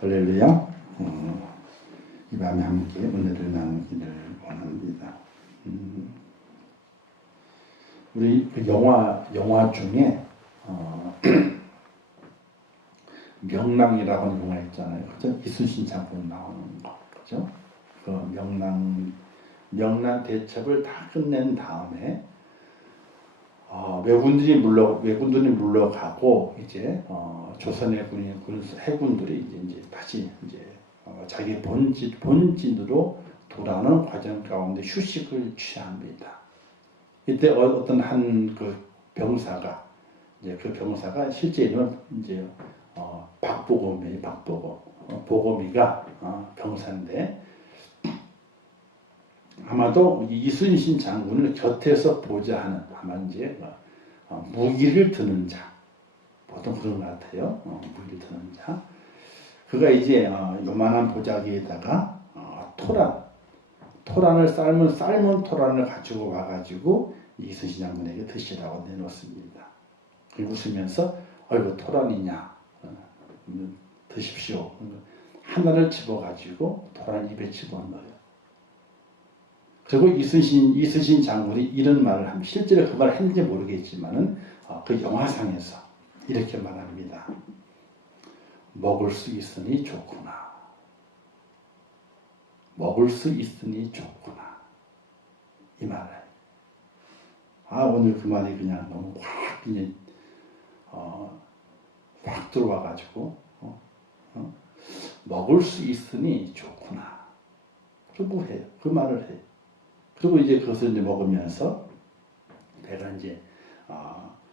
할렐루야. 이 밤에 함께 은혜를 나누기를 원합니다. 우리 그 영화 중에 명랑이라고 하는 영화 있잖아요. 그죠? 이순신 장군 나오는 거. 그죠? 그 명랑 대첩을 다 끝낸 다음에 왜군들이 물러가고 이제 조선의 해군들이 이제 다시 자기 본진으로 돌아오는 과정 가운데 휴식을 취합니다. 이때 어떤 한 그 병사가 실제 이름은 이제 보검이가 병사인데 아마도 이순신 장군을 곁에서 보자 하는 아마 이제 무기를 드는 자, 보통 그런 것 같아요. 무기를 드는 자. 그가 이제 요만한 보자기에다가 토란을 삶은 토란을 가지고 와가지고 이순신 장군에게 드시라고 내놓습니다. 웃으면서 이거 토란이냐, 드십시오. 하나를 집어가지고 토란 입에 집어넣어요. 그리고 이순신 장군이 이런 말을 합니다. 실제로 그 말을 했는지 모르겠지만은 그 영화상에서 이렇게 말합니다. 먹을 수 있으니 좋구나. 먹을 수 있으니 좋구나. 이 말을. 오늘 그 말이 그냥 너무 확 들어와가지고 먹을 수 있으니 좋구나. 그리고 해요. 그 말을 해요. 그리고 이제 그것을 이제 먹으면서 배가 이제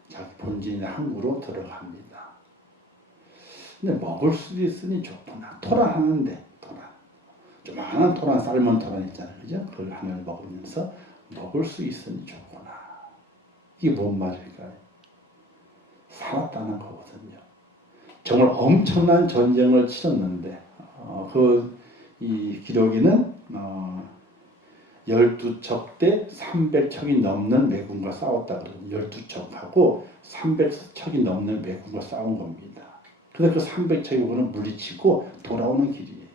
자기 본진의 항구로 들어갑니다. 근데 먹을 수 있으니 좋구나. 토란 하는데 조만한 토란, 삶은 토란 있잖아요, 그죠? 그걸 하나를 먹으면서 먹을 수 있으니 좋구나. 이게 뭔 말일까요? 살았다는 거거든요. 정말 엄청난 전쟁을 치렀는데 이 기록에는 12척 대 300척이 넘는 매군과 싸웠다 그러거든요. 12척하고 300척이 넘는 매군과 싸운 겁니다. 그래서 그 300척이 그거는 물리치고 돌아오는 길이에요.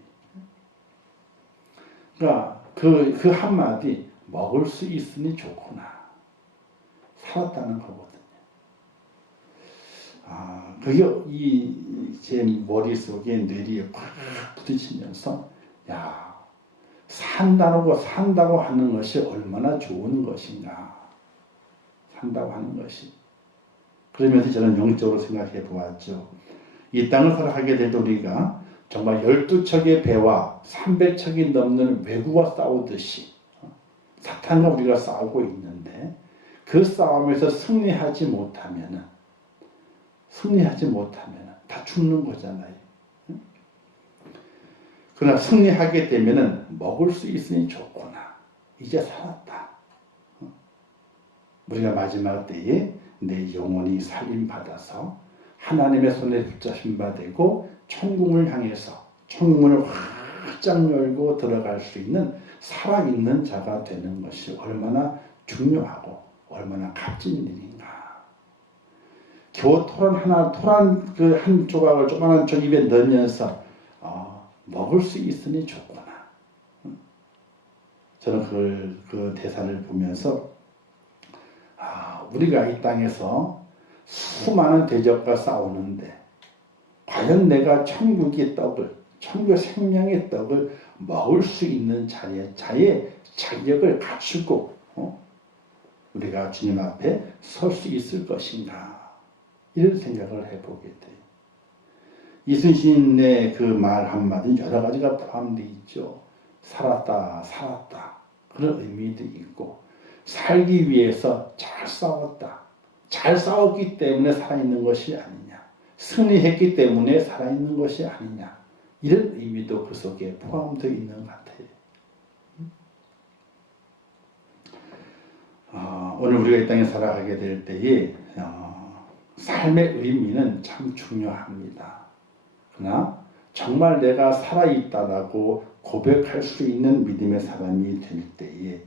그러니까 그 한마디 먹을 수 있으니 좋구나. 살았다는 거거든요. 그게 제 머릿속에 뇌리에 팍 부딪히면서 산다고 하는 것이 얼마나 좋은 것인가. 산다고 하는 것이. 그러면서 저는 영적으로 생각해 보았죠. 이 땅을 살아가게 될 우리가 정말 12척의 배와 300척이 넘는 왜구와 싸우듯이 사탄과 우리가 싸우고 있는데 그 싸움에서 승리하지 못하면 다 죽는 거잖아요. 그러나 승리하게 되면은 먹을 수 있으니 좋구나. 이제 살았다. 우리가 마지막 때에 내 영혼이 살림받아서 하나님의 손에 붙잡힌 바 되고 천국을 향해서 천국문을 활짝 열고 들어갈 수 있는 살아있는 자가 되는 것이 얼마나 중요하고 얼마나 값진 일인가. 겨우 토란 그 한 조각을 조그만한 입에 넣으면서 먹을 수 있으니 좋구나. 저는 그 대사를 보면서 우리가 이 땅에서 수많은 대적과 싸우는데 과연 내가 천국의 생명의 떡을 먹을 수 있는 자의 자격을 갖추고 우리가 주님 앞에 설 수 있을 것인가, 이런 생각을 해보게 돼요. 이순신의 그 말 한마디는 여러 가지가 포함되어 있죠. 살았다. 그런 의미도 있고, 살기 위해서 잘 싸웠다. 잘 싸웠기 때문에 살아있는 것이 아니냐. 승리했기 때문에 살아있는 것이 아니냐. 이런 의미도 그 속에 포함되어 있는 것 같아요. 오늘 우리가 이 땅에 살아가게 될 때에 삶의 의미는 참 중요합니다. 그러나 정말 내가 살아있다라고 고백할 수 있는 믿음의 사람이 될 때에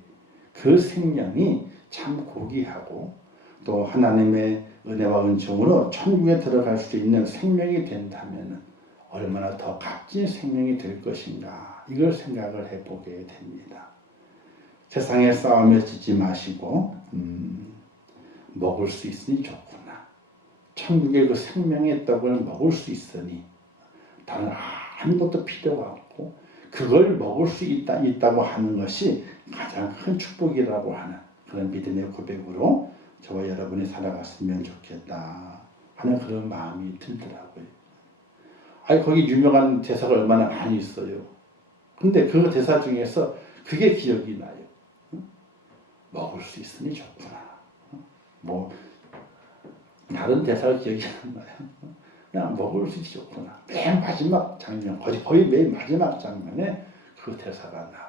그 생명이 참 고귀하고 또 하나님의 은혜와 은총으로 천국에 들어갈 수 있는 생명이 된다면 얼마나 더 값진 생명이 될 것인가, 이걸 생각을 해보게 됩니다. 세상의 싸움에 지지 마시고 먹을 수 있으니 좋구나. 천국의 그 생명의 떡을 먹을 수 있으니 다른 아무것도 필요가 없고 그걸 먹을 수 있다고 하는 것이 가장 큰 축복이라고 하는 그런 믿음의 고백으로 저와 여러분이 살아갔으면 좋겠다 하는 그런 마음이 들더라고요. 거기 유명한 대사가 얼마나 많이 있어요. 근데 그 대사 중에서 그게 기억이 나요. 먹을 수 있으니 좋구나. 뭐 다른 대사가 기억이 안 나요. 그냥 먹을 수 있으니 좋구나. 맨 마지막 장면, 거의 맨 마지막 장면에 그 대사가 나와요.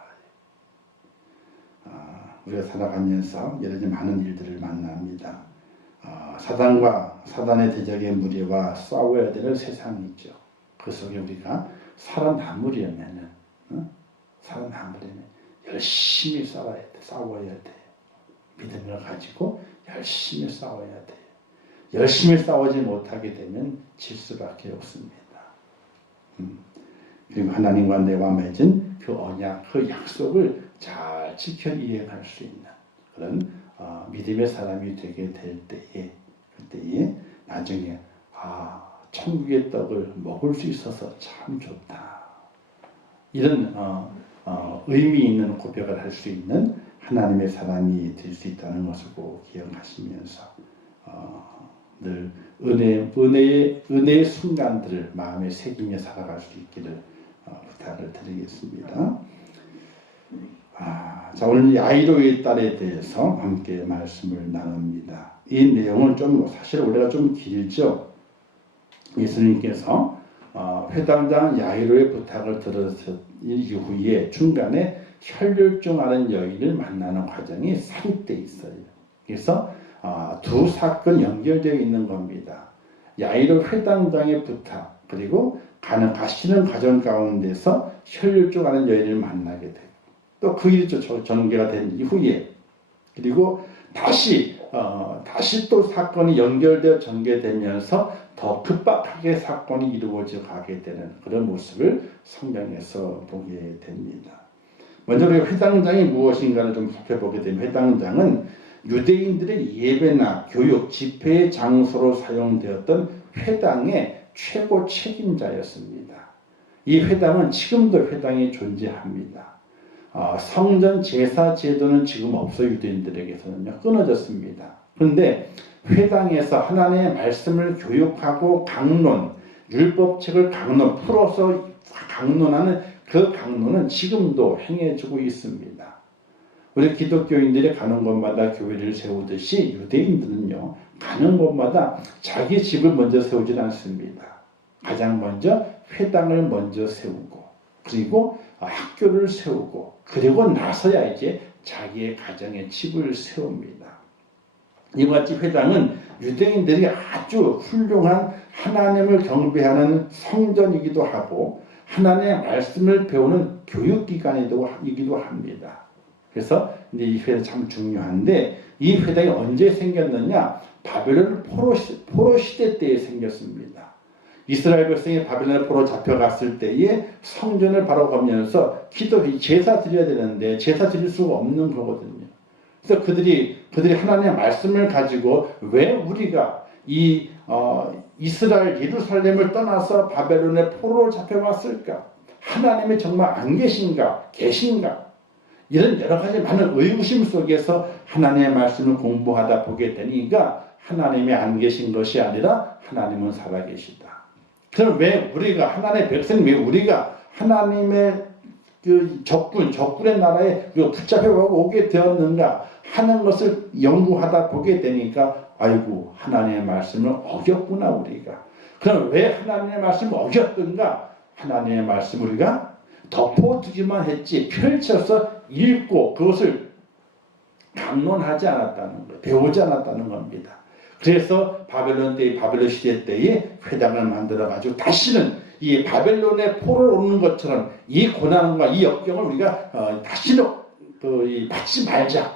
우리가 살아가면서 여러 가지 많은 일들을 만납니다. 사단과 사단의 대적의 무리와 싸워야 되는 세상이 있죠. 그 속에 우리가 살아남으려면 열심히 싸워야 돼. 믿음을 가지고 열심히 싸워야 돼요. 열심히 싸우지 못하게 되면 질 수밖에 없습니다. 그리고 하나님과 내와 맺은 그 언약, 그 약속을 잘 지켜 이행할 수 있는 그런 믿음의 사람이 되게 될 그때에 나중에 천국의 떡을 먹을 수 있어서 참 좋다. 이런 의미 있는 고백을 할 수 있는 하나님의 사람이 될 수 있다는 것을 꼭 기억하시면서 늘 은혜의 순간들을 마음에 새기며 살아갈 수 있기를 부탁을 드리겠습니다. 자, 오늘 야이로의 딸에 대해서 함께 말씀을 나눕니다. 이 내용은 사실 원래가 좀 길죠. 예수님께서 회당장 야이로의 부탁을 들었을 이후에 중간에 혈혈증하는 여인을 만나는 과정이 삽입되어 있어요. 그래서 두 사건이 연결되어 있는 겁니다. 야이로 회당장의 부탁, 그리고 가시는 과정 가운데서 혈혈증하는 여인을 만나게 되고, 또 그 일이 전개가 된 이후에, 그리고 다시 또 사건이 연결되어 전개되면서 더 급박하게 사건이 이루어져 가게 되는 그런 모습을 성경에서 보게 됩니다. 먼저 우리가 회당장이 무엇인가를 좀 살펴보게 되면, 회당장은 유대인들의 예배나 교육, 집회의 장소로 사용되었던 회당의 최고 책임자였습니다. 이 회당은 지금도 회당이 존재합니다. 성전 제사 제도는 지금 없어 유대인들에게서는요, 끊어졌습니다. 그런데 회당에서 하나님의 말씀을 교육하고 율법책을 풀어서 강론하는 그 강론은 지금도 행해지고 있습니다. 우리 기독교인들이 가는 곳마다 교회를 세우듯이 유대인들은요, 가는 곳마다 자기 집을 먼저 세우질 않습니다. 가장 먼저 회당을 먼저 세우고, 그리고 학교를 세우고, 그리고 나서야 이제 자기의 가정의 집을 세웁니다. 이와 같이 회당은 유대인들이 아주 훌륭한 하나님을 경배하는 성전이기도 하고 하나님의 말씀을 배우는 교육기관이기도 합니다. 그래서 이 회당이 참 중요한데, 이 회당이 언제 생겼느냐? 바벨론 포로 시대 때에 생겼습니다. 이스라엘 백성이 바벨론 포로 잡혀갔을 때에 성전을 바로 가면서 제사 드려야 되는데 제사 드릴 수가 없는 거거든요. 그래서 그들이 하나님의 말씀을 가지고 왜 우리가 이스라엘 예루살렘을 떠나서 바벨론의 포로로 잡혀왔을까? 하나님이 정말 안 계신가? 이런 여러 가지 많은 의구심 속에서 하나님의 말씀을 공부하다 보게 되니까 하나님이 안 계신 것이 아니라 하나님은 살아계시다. 그럼 왜 우리가 하나님의 백성, 왜 우리가 하나님의 적군의 나라에 붙잡혀 오게 되었는가 하는 것을 연구하다 보게 되니까 하나님의 말씀을 어겼구나 우리가. 그럼 왜 하나님의 말씀을 어겼던가? 하나님의 말씀을 우리가 덮어두기만 했지 펼쳐서 읽고 그것을 강론하지 않았다는 거예요. 배우지 않았다는 겁니다. 그래서 바벨론 시대 때에 회당을 만들어가지고 다시는 이 바벨론의 포로를 오는 것처럼 이 고난과 이 역경을 우리가 다시는 받지 말자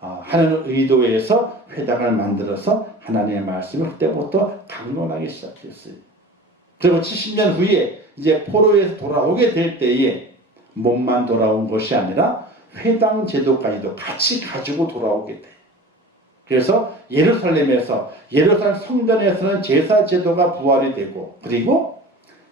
하는 의도에서 회당을 만들어서 하나님의 말씀을 그때부터 강론하기 시작했어요. 그리고 70년 후에 이제 포로에서 돌아오게 될 때에 몸만 돌아온 것이 아니라 회당 제도까지도 같이 가지고 돌아오게 돼. 그래서 예루살em 성전에서는 제사 제도가 부활이 되고, 그리고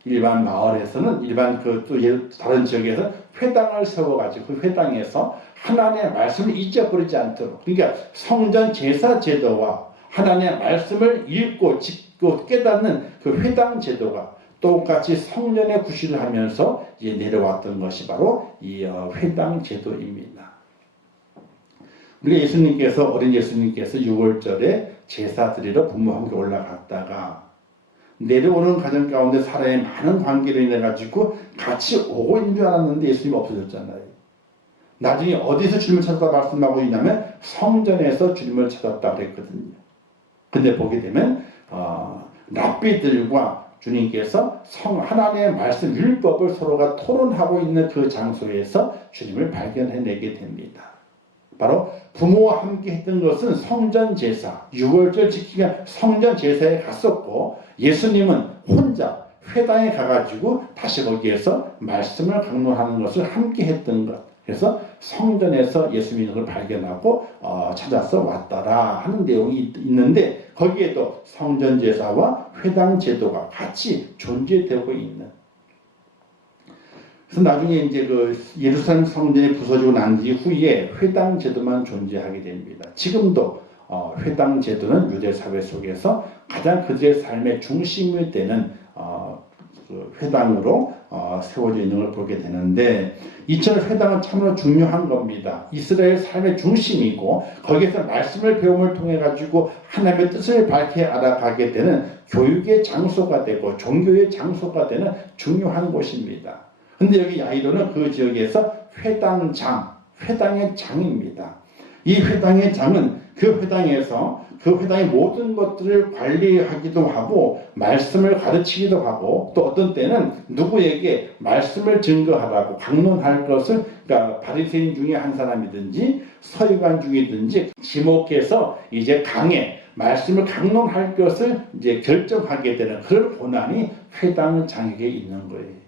일반 마을에서는 또 다른 지역에서 회당을 세워가지고 그 회당에서 하나님의 말씀을 잊어버리지 않도록, 그러니까 성전 제사 제도와 하나님의 말씀을 읽고 짚고 깨닫는 그 회당 제도가 똑같이 성전에 구실을 하면서 이제 내려왔던 것이 바로 이 회당 제도입니다. 우리가 어린 예수님께서 6월절에 제사 드리러 부모와 함께 올라갔다가 내려오는 과정 가운데 사람의 많은 관계로 인해 가지고 같이 오고 있는 줄 알았는데 예수님이 없어졌잖아요. 나중에 어디서 주님을 찾았다 말씀하고 있냐면 성전에서 주님을 찾았다 그랬거든요. 근데 보게 되면 랍비들과 주님께서 하나님의 말씀 율법을 서로가 토론하고 있는 그 장소에서 주님을 발견해내게 됩니다. 바로 부모와 함께 했던 것은 성전 제사, 6월절 지키기 위한 성전 제사에 갔었고, 예수님은 혼자 회당에 가가지고 다시 거기에서 말씀을 강론하는 것을 함께 했던 것. 그래서 성전에서 예수님을 발견하고 찾아서 왔더라 하는 내용이 있는데, 거기에도 성전 제사와 회당 제도가 같이 존재되고 있는. 그래서 나중에 이제 그 예루살렘 성전이 부서지고 난 뒤후에 회당 제도만 존재하게 됩니다. 지금도 회당 제도는 유대 사회 속에서 가장 그들의 삶의 중심이 되는 그 회당으로 세워져 있는 걸 보게 되는데, 이처럼 회당은 참으로 중요한 겁니다. 이스라엘 삶의 중심이고, 거기에서 말씀을 배움을 통해 가지고 하나님의 뜻을 밝게 알아가게 되는 교육의 장소가 되고 종교의 장소가 되는 중요한 곳입니다. 근데 여기 야이로는 그 지역에서 회당의 장입니다. 이 회당의 장은 그 회당의 모든 것들을 관리하기도 하고 말씀을 가르치기도 하고, 또 어떤 때는 누구에게 말씀을 증거하라고 강론할 것을, 그러니까 바리새인 중에 한 사람이든지 서기관 중이든지 지목해서 이제 강에 말씀을 강론할 것을 이제 결정하게 되는 그런 권한이 회당장에게 있는 거예요.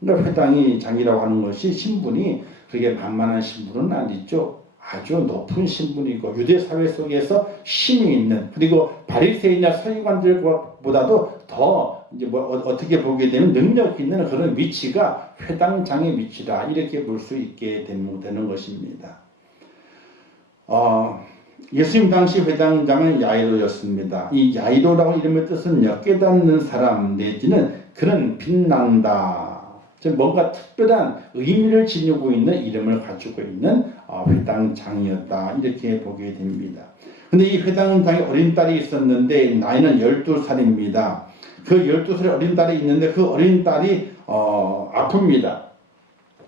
그러니까 회당장이라고 하는 것이 신분이 그렇게 만만한 신분은 아니죠. 아주 높은 신분이고 유대 사회 속에서 힘이 있는, 그리고 바리새인이나 서기관들보다도 더 이제 어떻게 보게 되면 능력 있는 그런 위치가 회당장의 위치다, 이렇게 볼 수 있게 되는 것입니다. 예수님 당시 회당장은 야이로였습니다. 이 야이로라고 이름의 뜻은요, 깨닫는 사람 내지는 그는 빛난다, 뭔가 특별한 의미를 지니고 있는 이름을 가지고 있는 회당장이었다, 이렇게 보게 됩니다. 근데 이 회당장에 어린 딸이 있었는데 나이는 12살입니다. 그 12살의 어린 딸이 있는데 그 어린 딸이 아픕니다.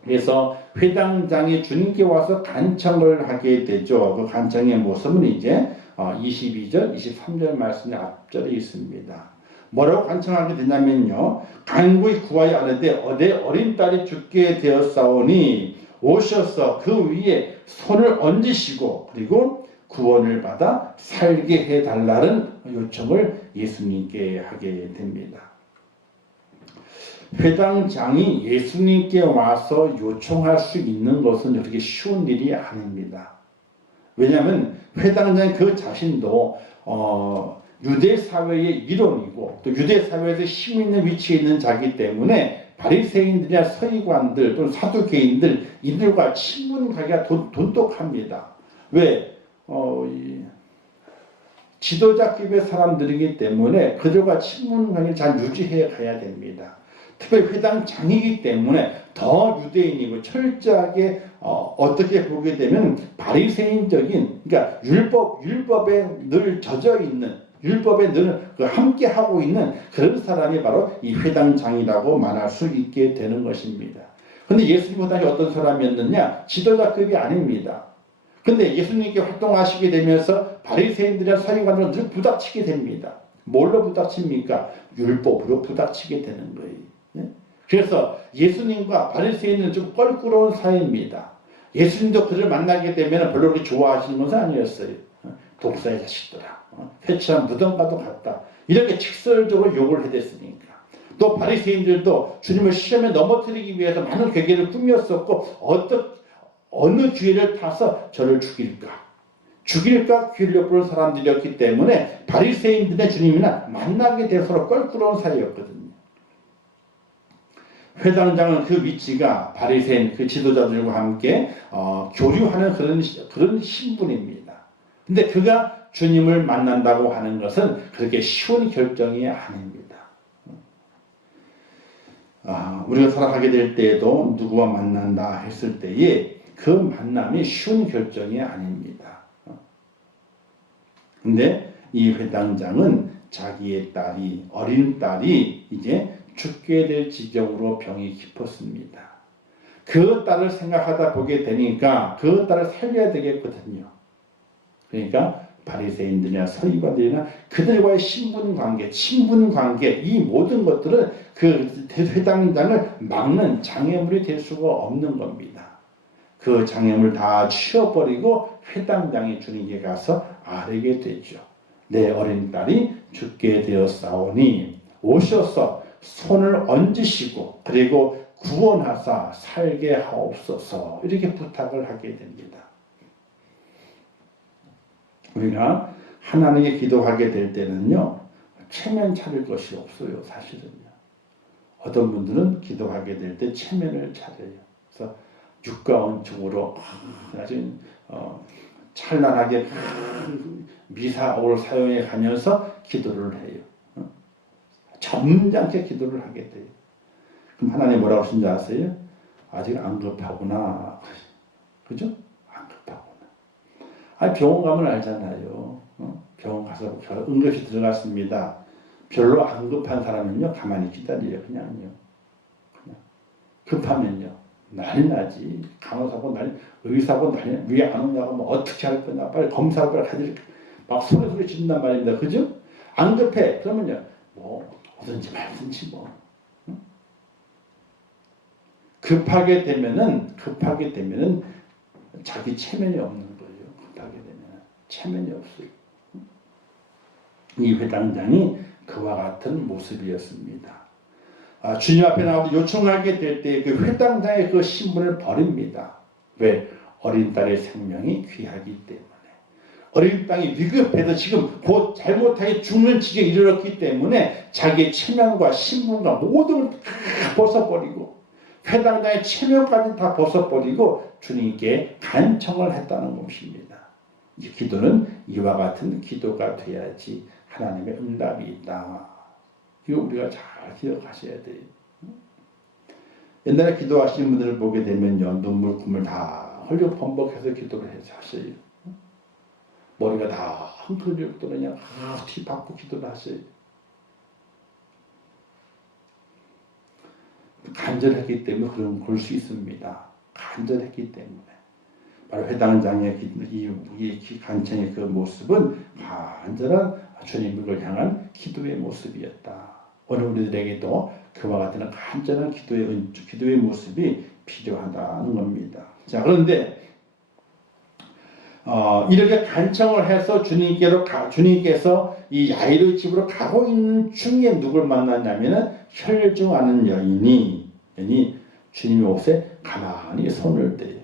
그래서 회당장이 주님께 와서 간청을 하게 되죠. 그 간청의 모습은 이제 22절, 23절 말씀의 앞절에 있습니다. 뭐라고 간청하게 되냐면요, 간구히 구하여 아뢰되 내 어린 딸이 죽게 되었사오니 오셔서 그 위에 손을 얹으시고 그리고 구원을 받아 살게 해달라는 요청을 예수님께 하게 됩니다. 회당장이 예수님께 와서 요청할 수 있는 것은 그렇게 쉬운 일이 아닙니다. 왜냐하면 회당장이 그 자신도 유대 사회의 일원이고 또 유대 사회에서 힘 있는 위치에 있는 자기 때문에 바리새인들이나 서기관들 또는 사두개인들, 이들과 친분관계가 돈독합니다. 왜? 지도자급의 사람들이기 때문에 그들과 친분관계를 잘 유지해 가야 됩니다. 특별히 회당장이기 때문에 더 유대인이고 철저하게 어떻게 보게 되면 바리새인적인, 그러니까 율법에 늘 젖어 있는, 율법에 늘 함께 하고 있는 그런 사람이 바로 이 회당장이라고 말할 수 있게 되는 것입니다. 그런데 예수님 당시 어떤 사람이었느냐? 지도자급이 아닙니다. 근데 예수님께 활동하시게 되면서 바리새인들이나 서기관들은 늘 부닥치게 됩니다. 뭘로 부닥칩니까? 율법으로 부닥치게 되는 거예요. 그래서 예수님과 바리새인은 좀 껄끄러운 사이입니다. 예수님도 그를 만나게 되면 별로 그렇게 좋아하시는 것은 아니었어요. 독사의 자식들아, 회치한 무덤과도 같다, 이렇게 직설적으로 욕을 해댔으니까. 또 바리새인들도 주님을 시험에 넘어뜨리기 위해서 많은 계획을 꾸몄었고 어느 기회를 타서 저를 죽일까 기울여 보는 사람들이었기 때문에 바리새인들의 주님이나 만나게 돼서 서로 껄끄러운 사이였거든요. 회당장은 그 위치가 바리새인 그 지도자들과 함께 교류하는 그런 신분입니다. 근데 그가 주님을 만난다고 하는 것은 그렇게 쉬운 결정이 아닙니다. 우리가 살아가게 될 때에도 누구와 만난다 했을 때에 그 만남이 쉬운 결정이 아닙니다. 근데 이 회당장은 자기의 어린 딸이 이제 죽게 될 지경으로 병이 깊었습니다. 그 딸을 생각하다 보게 되니까 그 딸을 살려야 되겠거든요. 그러니까 바리새인들이나 서기관들이나 그들과의 신분관계, 친분관계 이 모든 것들은 그 회당장을 막는 장애물이 될 수가 없는 겁니다. 그 장애물 다 치워버리고 회당장이 주님께 가서 아뢰게 되죠. 내 어린 딸이 죽게 되었사오니 오셔서 손을 얹으시고 그리고 구원하사 살게 하옵소서 이렇게 부탁을 하게 됩니다. 우리가 하나님께 기도하게 될 때는요 체면 차릴 것이 없어요. 사실은요. 어떤 분들은 기도하게 될 때 체면을 차려요. 그래서 육가원칙으로 아주 찬란하게 미사옥을 사용해 가면서 기도를 해요. 점잖게 기도를 하게 돼요. 그럼 하나님 뭐라고 하신지 아세요? 아직 안 급하구나. 그죠? 안 급하구나. 병원 가면 알잖아요. 병원 가서 응급실 들어갔습니다. 별로 안 급한 사람은요 가만히 기다려요. 그냥요. 급하면요 난리 나지. 간호사고 난리, 의사고 난리, 왜 안 오냐고 뭐 어떻게 할 거냐, 빨리 검사하고 빨리 가지, 막 소리 지른단 말입니다. 그죠? 안 급해. 그러면요 뭐 오든지 말든지 뭐. 급하게 되면은 자기 체면이 없는 거예요. 급하게 되면 체면이 없어요. 이 회당장이 그와 같은 모습이었습니다. 주님 앞에 나와서 요청하게 될 때 그 회당장의 그 신분을 버립니다. 왜? 어린 딸의 생명이 귀하기 때문에. 어린 땅이 위급해서 지금 곧 잘못하게 죽는 지경에 이르렀기 때문에 자기의 체면과 신분과 모든 걸 다 벗어버리고 회당장의 체면까지 다 벗어버리고 주님께 간청을 했다는 것입니다. 이 기도는 이와 같은 기도가 돼야지 하나님의 응답이 있다. 이거 우리가 잘 기억하셔야 돼요. 옛날에 기도하시는 분들을 보게 되면요 눈물 콧물 다 흘려 범벅해서 기도를 하셔요. 머리가 다 흥건해질 정도로 그냥 티 받고 기도를 하셔요. 간절했기 때문에 그럴 수 있습니다. 간절했기 때문에. 바로 회당장의 이 간청의 그 모습은 간절한 주님을 향한 기도의 모습이었다. 오늘 우리들에게도 그와 같은 간절한 기도의 모습이 필요하다는 겁니다. 자, 그런데 이렇게 간청을 해서 주님께서 이 야이로의 집으로 가고 있는 중에 누굴 만났냐면은 혈중하는 여인이 주님의 옷에 가만히 손을 대요.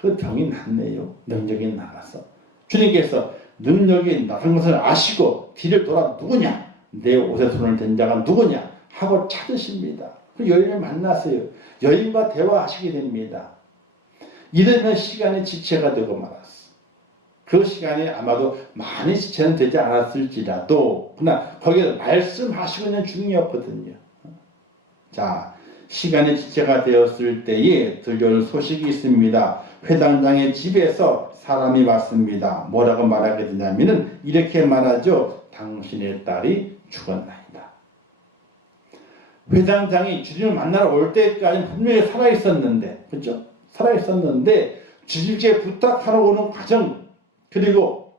그 병이 낫네요. 능력이 나가서. 주님께서 능력이 나간 것을 아시고 뒤를 돌아 누구냐? 내 옷에 손을 댄 자가 누구냐? 하고 찾으십니다. 그 여인을 만났어요. 여인과 대화하시게 됩니다. 이러면 시간이 지체가 되고 말았어. 그 시간이 아마도 많이 지체는 되지 않았을지라도 그러나 거기에 말씀하시고 있는 중이었거든요. 자, 시간이 지체가 되었을 때에 들려올 소식이 있습니다. 회당장의 집에서 사람이 왔습니다. 뭐라고 말하게 되냐면은 이렇게 말하죠. 당신의 딸이 죽었나이다. 회당장이 주님을 만나러 올 때까지 분명히 살아있었는데, 그렇죠? 살아있었는데 주님께 부탁하러 오는 과정 그리고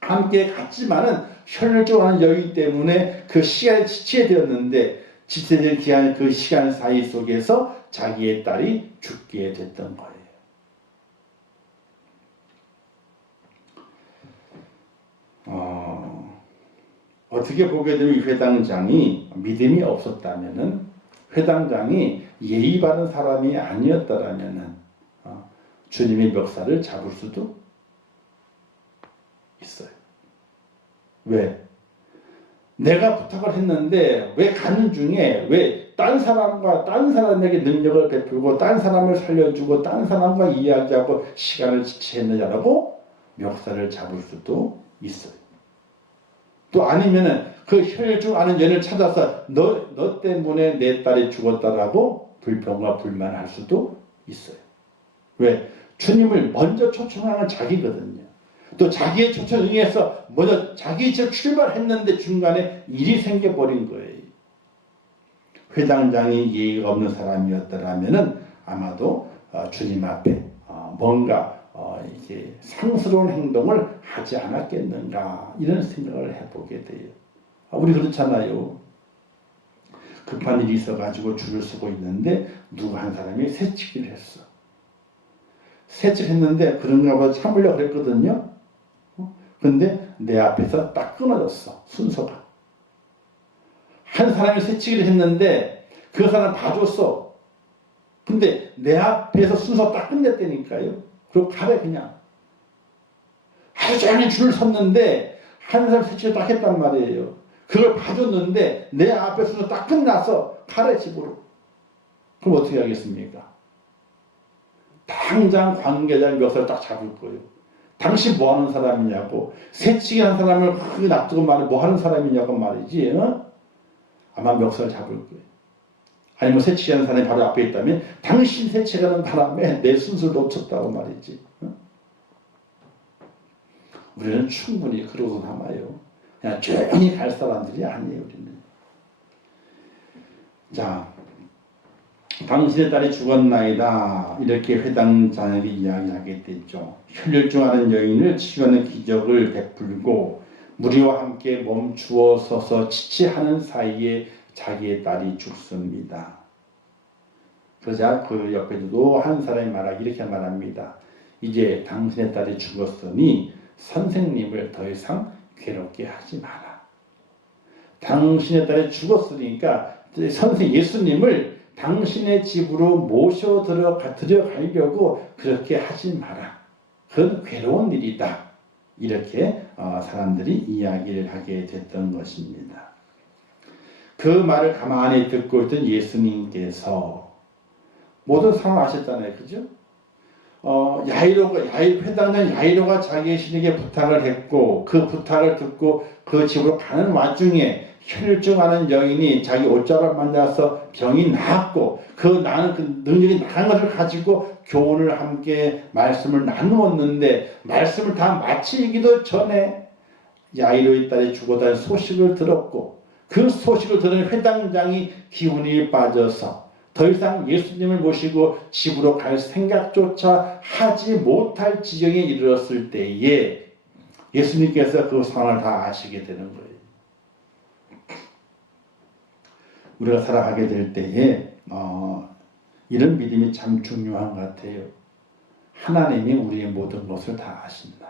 함께 갔지만은 혈혈조하는 여인 때문에 그 시간이 지체되었는데 지체된 기한 그 시간 사이 속에서 자기의 딸이 죽게 됐던 거예요. 어떻게 보게 되면 이 회당장이 믿음이 없었다면은, 회당장이 예의 바른 사람이 아니었다라면은 주님의 멱살을 잡을 수도 있어요. 왜? 내가 부탁을 했는데 왜 가는 중에 왜 딴 사람에게 능력을 베풀고 딴 사람을 살려주고 딴 사람과 이야기하고 시간을 지체했느냐라고 멱살을 잡을 수도 있어요. 또 아니면은 그 혈중 아는 연을 찾아서 너 때문에 내 딸이 죽었다라고 불평과 불만할 수도 있어요. 왜? 주님을 먼저 초청하는 자기거든요. 또 자기의 초청에 의해서 먼저 자기 집 출발했는데 중간에 일이 생겨버린 거예요. 회당장이 예의가 없는 사람이었더라면은 아마도 주님 앞에 뭔가 이게 상스러운 행동을 하지 않았겠는가, 이런 생각을 해보게 돼요. 우리 그렇잖아요. 급한 일이 있어가지고 줄을 서고 있는데 누구 한 사람이 새치기를 했어. 새치했는데 그런가 보다 참으려고 그랬거든요. 근데 내 앞에서 딱 끊어졌어, 순서가. 한 사람이 새치기를 했는데 그 사람 봐줬어. 근데 내 앞에서 순서 딱 끝냈다니까요. 그리고 가래 그냥. 하루 종일 줄을 섰는데 한 사람 새치기를 딱 했단 말이에요. 그걸 봐줬는데 내 앞에 순서 딱 끝나서 가래 집으로. 그럼 어떻게 하겠습니까? 당장 관계자의 멱살을 딱 잡을 거예요. 당신 뭐 하는 사람이냐고. 새치기 한 사람을 크게 놔두고 말해 뭐 하는 사람이냐고 말이지. 아마 멱살 잡을 거예요. 아니면 새치기하는 사람이 바로 앞에 있다면 당신 새치기하는 바람에 내 순서를 놓쳤다고 말이지. 우리는 충분히 그러고 남아요. 그냥 조용히 갈 사람들이 아니에요. 우리는. 자, 당신의 딸이 죽었나이다, 이렇게 회당장에게 이야기하게 됐죠. 혈혈증하는 여인을 치유하는 기적을 베풀고 무리와 함께 멈추어 서서 지체하는 사이에 자기의 딸이 죽습니다. 그러자 그 옆에도 한 사람이 말하기 이렇게 말합니다. 이제 당신의 딸이 죽었으니 선생님을 더 이상 괴롭게 하지 마라. 당신의 딸이 죽었으니까 선생 예수님을 당신의 집으로 모셔 들어가려고 그렇게 하지 마라. 그건 괴로운 일이다. 이렇게 사람들이 이야기를 하게 됐던 것입니다. 그 말을 가만히 듣고 있던 예수님께서 모든 상황 아셨잖아요. 그죠? 회당장 야이로가 자기의 신에게 부탁을 했고 그 부탁을 듣고 그 집으로 가는 와중에 혈증하는 여인이 자기 옷자락을 만나서 병이 나았고 그 나는 그 능력이 나은 것을 가지고 교훈을 함께 말씀을 나누었는데 말씀을 다 마치기도 전에 야이로의 딸이 죽었다는 소식을 들었고 그 소식을 들은 회당장이 기운이 빠져서 더 이상 예수님을 모시고 집으로 갈 생각조차 하지 못할 지경에 이르렀을 때에 예수님께서 그 상황을 다 아시게 되는 거예요. 우리가 살아가게 될 때에 이런 믿음이 참 중요한 것 같아요. 하나님이 우리의 모든 것을 다 아신다.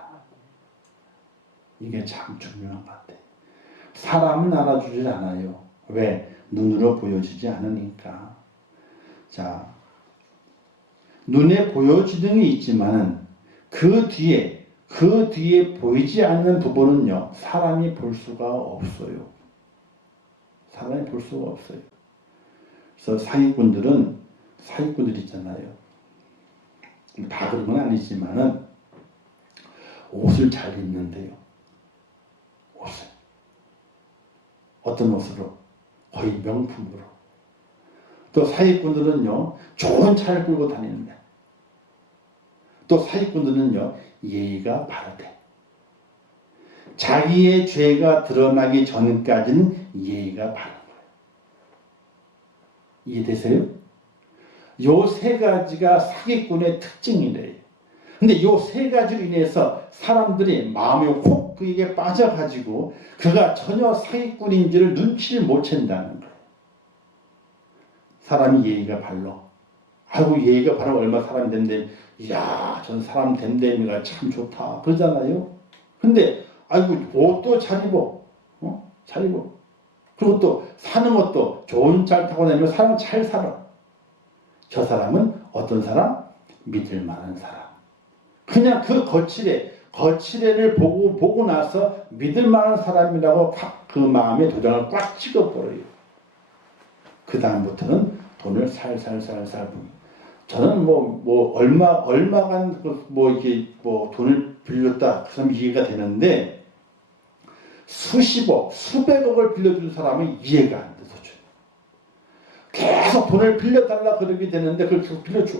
이게 참 중요한 것 같아요. 사람은 알아주질 않아요. 왜? 눈으로 보여지지 않으니까. 자, 눈에 보여지는 게 있지만 그 뒤에 보이지 않는 부분은요, 사람이 볼 수가 없어요. 사람이 볼 수가 없어요. 그래서 사기꾼들 있잖아요. 다 그런 건 아니지만은 옷을 잘 입는데요. 옷을. 어떤 옷으로? 거의 명품으로. 또 사기꾼들은요, 좋은 차를 끌고 다니는데. 또 사기꾼들은요, 예의가 바르대. 자기의 죄가 드러나기 전까지는 예의가 바른 거예요. 이해되세요? 요 세 가지가 사기꾼의 특징이래요. 근데 요 세 가지로 인해서 사람들이 마음이 혹 그에게 빠져가지고 그가 전혀 사기꾼인지를 눈치를 못 챈다는 거예요. 사람이 예의가 발로. 아이고, 예의가 바르면 얼마나 사람이 된대. 이야, 전 사람 됨됨이가 참 좋다. 그러잖아요. 근데 아이고, 옷도 잘 입어. 차리고. 그리고 또 사는 것도 좋은 차를 타고 다니면 사람은 잘 살아. 저 사람은 어떤 사람? 믿을 만한 사람. 그냥 그 거칠애를 보고 나서 믿을 만한 사람이라고 그 마음에 도장을 꽉 찍어버려요. 그 다음부터는 돈을 살살살살. 저는 얼마간 이게 돈을 빌렸다. 그 사람 이해가 되는데, 수십억, 수백억을 빌려준 사람은 이해가 안 돼서 줘요. 계속 돈을 빌려달라 그러게 되는데, 그걸 계속 빌려줘.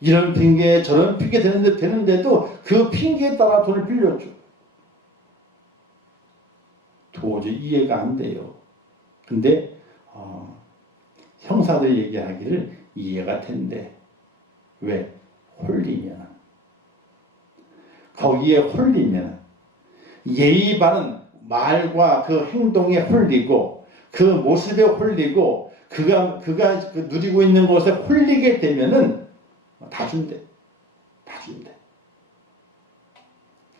이런 핑계, 저런 핑계 되는데도 그 핑계에 따라 돈을 빌려줘. 도저히 이해가 안 돼요. 근데, 형사들이 얘기하기를 이해가 된대. 왜? 홀리면. 거기에 홀리면. 예의 바른 말과 그 행동에 홀리고, 그 모습에 홀리고, 그가 누리고 있는 곳에 홀리게 되면은 다 준대. 다 준대.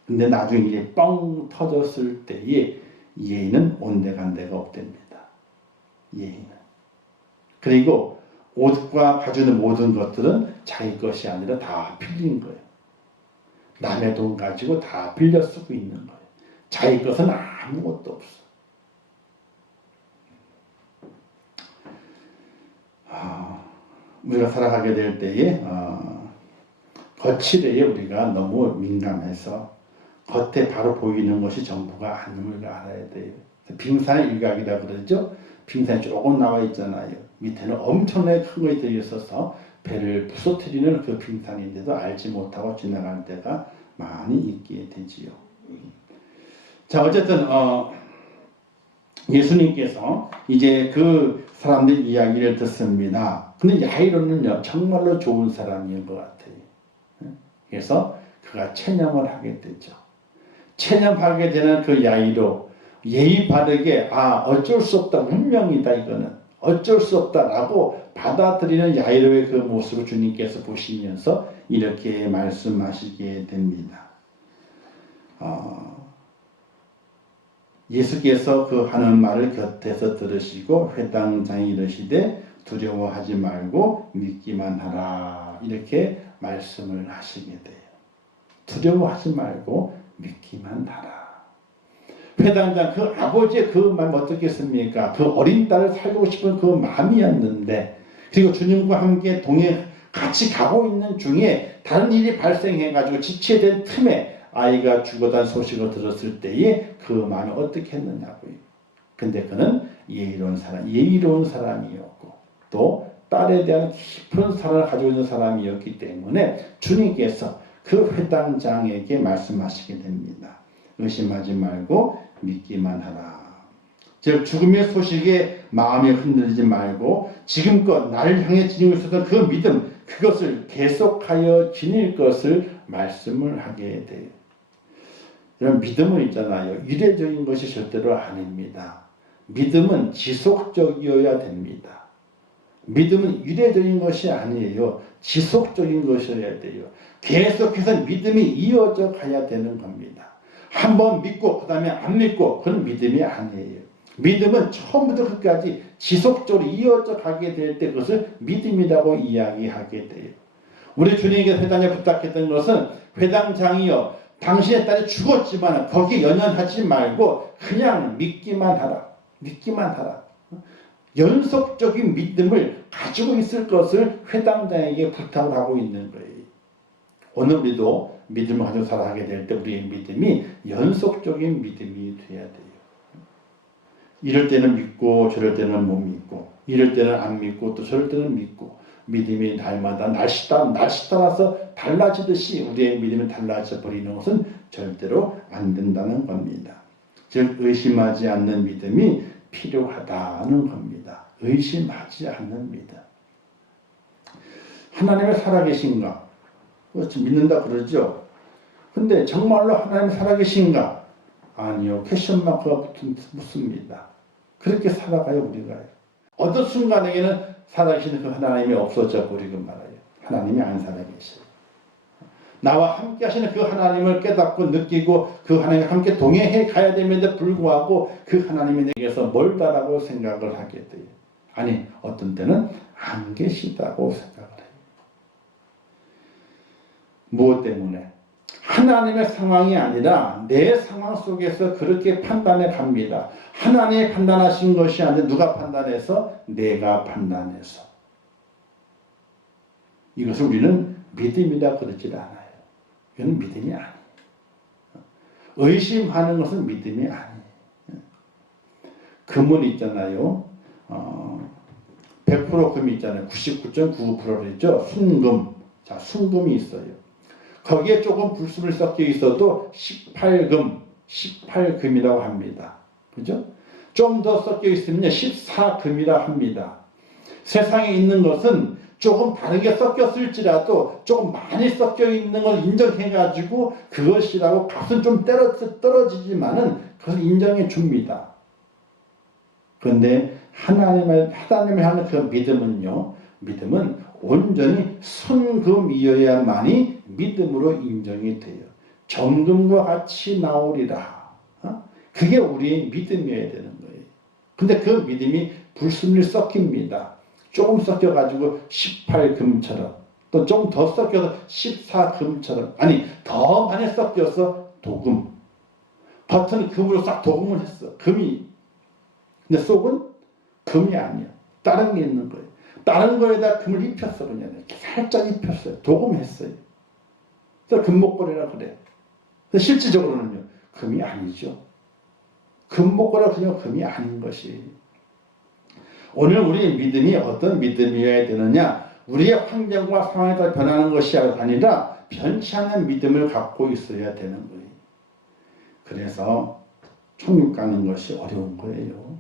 근데 나중에 이게 뻥 터졌을 때에 예의는 온데간데가 없답니다. 예의는. 그리고 옷과 가지는 모든 것들은 자기 것이 아니라 다 빌린 거예요. 남의 돈 가지고 다 빌려 쓰고 있는 거예요. 자기 것은 아무것도 없어. 우리가 살아가게 될 때에 거칠에 우리가 너무 민감해서 겉에 바로 보이는 것이 전부가 아님을 알아야 돼요. 빙산의 일각이라 그러죠. 빙산이 조금 나와 있잖아요. 밑에는 엄청나게 큰 것이 되어 있어서 배를 부서뜨리는 그 빙산인데도 알지 못하고 지나갈 때가 많이 있게 되지요. 자, 어쨌든 예수님께서 이제 그 사람들 이야기를 듣습니다. 근데 야이로는요 정말로 좋은 사람인 것 같아요. 그래서 그가 체념을 하게 되죠. 체념하게 되는 그 야이로 예의 바르게 어쩔 수 없다, 운명이다, 이거는 어쩔 수 없다라고 받아들이는 야이로의 그 모습을 주님께서 보시면서 이렇게 말씀하시게 됩니다. 예수께서 그 하는 말을 곁에서 들으시고 회당장이 이르시되 두려워하지 말고 믿기만 하라, 이렇게 말씀을 하시게 돼요. 두려워하지 말고 믿기만 하라. 회당장 그 아버지의 그 마음 어떻겠습니까? 그 어린 딸을 살고 싶은 그 마음이었는데, 그리고 주님과 함께 같이 가고 있는 중에 다른 일이 발생해가지고 지체된 틈에 아이가 죽어간 소식을 들었을 때에 그 마음이 어떻게 했느냐고요. 근데 그는 예의로운 사람이었고 또 딸에 대한 깊은 사랑을 가지고 있는 사람이었기 때문에 주님께서 그 회당장에게 말씀하시게 됩니다. 의심하지 말고 믿기만 하라. 즉 죽음의 소식에 마음이 흔들리지 말고 지금껏 나를 향해 지니고 있었던 그 믿음, 그것을 계속하여 지닐 것을 말씀을 하게 돼요. 이런 믿음은 있잖아요. 이례적인 것이 절대로 아닙니다. 믿음은 지속적이어야 됩니다. 믿음은 이례적인 것이 아니에요. 지속적인 것이어야 돼요. 계속해서 믿음이 이어져 가야 되는 겁니다. 한번 믿고 그 다음에 안 믿고 그건 믿음이 아니에요. 믿음은 처음부터 끝까지 지속적으로 이어져 가게 될 때 그것을 믿음이라고 이야기하게 돼요. 우리 주님에게 회당에 부탁했던 것은 회당장이여 당신의 딸이 죽었지만 거기에 연연하지 말고 그냥 믿기만 하라. 믿기만 하라. 연속적인 믿음을 가지고 있을 것을 회당장에게 부탁을 하고 있는 거예요. 오늘 우리도 믿음을 가지고 살아가게 될 때 우리의 믿음이 연속적인 믿음이 돼야 돼요. 이럴 때는 믿고 저럴 때는 못 믿고, 이럴 때는 안 믿고 또 저럴 때는 믿고, 믿음이 날마다 날씨 따라서 달라지듯이 우리의 믿음이 달라져 버리는 것은 절대로 안 된다는 겁니다. 즉 의심하지 않는 믿음이 필요하다는 겁니다. 의심하지 않는 믿음. 하나님을 살아계신가? 믿는다 그러죠. 근데 정말로 하나님 살아계신가? 아니요. 퀘스천마크가 붙습니다. 그렇게 살아가요 우리가요. 어떤 순간에는 살아계시는 그 하나님이 없어져 버리고 말아요. 하나님이 안 살아계셔요. 나와 함께 하시는 그 하나님을 깨닫고 느끼고 그 하나님과 함께 동행해 가야 됨에도 불구하고 그 하나님이 내게서 멀다라고 생각을 하게 돼요. 아니, 어떤 때는 안 계시다고 생각을 해요. 무엇 때문에? 하나님의 상황이 아니라 내 상황 속에서 그렇게 판단해 갑니다. 하나님이 판단하신 것이 아니라 누가 판단해서? 내가 판단해서. 이것을 우리는 믿음이라고 그러지 않아요. 이건 믿음이 아니에요. 의심하는 것은 믿음이 아니에요. 금은 있잖아요. 100% 금이 있잖아요. 99.99%를 있죠. 순금. 자, 순금이 있어요. 거기에 조금 불순이 섞여 있어도 18금, 18금이라고 합니다. 그죠? 좀 더 섞여 있으면 14금이라 합니다. 세상에 있는 것은 조금 다르게 섞였을지라도 조금 많이 섞여 있는 걸 인정해가지고 그것이라고 값은 좀 떨어지지만은 그것을 인정해 줍니다. 그런데 하나님을 하는 그 믿음은 온전히 순금이어야만이 믿음으로 인정이 돼요. 정금과 같이 나오리라. 그게 우리의 믿음이어야 되는 거예요. 근데 그 믿음이 불순이 섞입니다. 조금 섞여가지고 18금처럼 또 좀 더 섞여서 14금처럼 아니 더 많이 섞여서 도금. 겉은 금으로 싹 도금을 했어. 금이. 근데 속은 금이 아니야. 다른 게 있는 거예요. 다른 거에다 금을 입혔어. 그냥 이렇게 살짝 입혔어요. 도금했어요. 그래서 금목걸이라 그래. 실질적으로는요. 금이 아니죠. 금목걸이라 그냥 금이 아닌 것이. 오늘 우리의 믿음이 어떤 믿음이어야 되느냐? 우리의 환경과 상황에 따라 변하는 것이 아니라 변치 않는 믿음을 갖고 있어야 되는 거예요. 그래서 천국 가는 것이 어려운 거예요.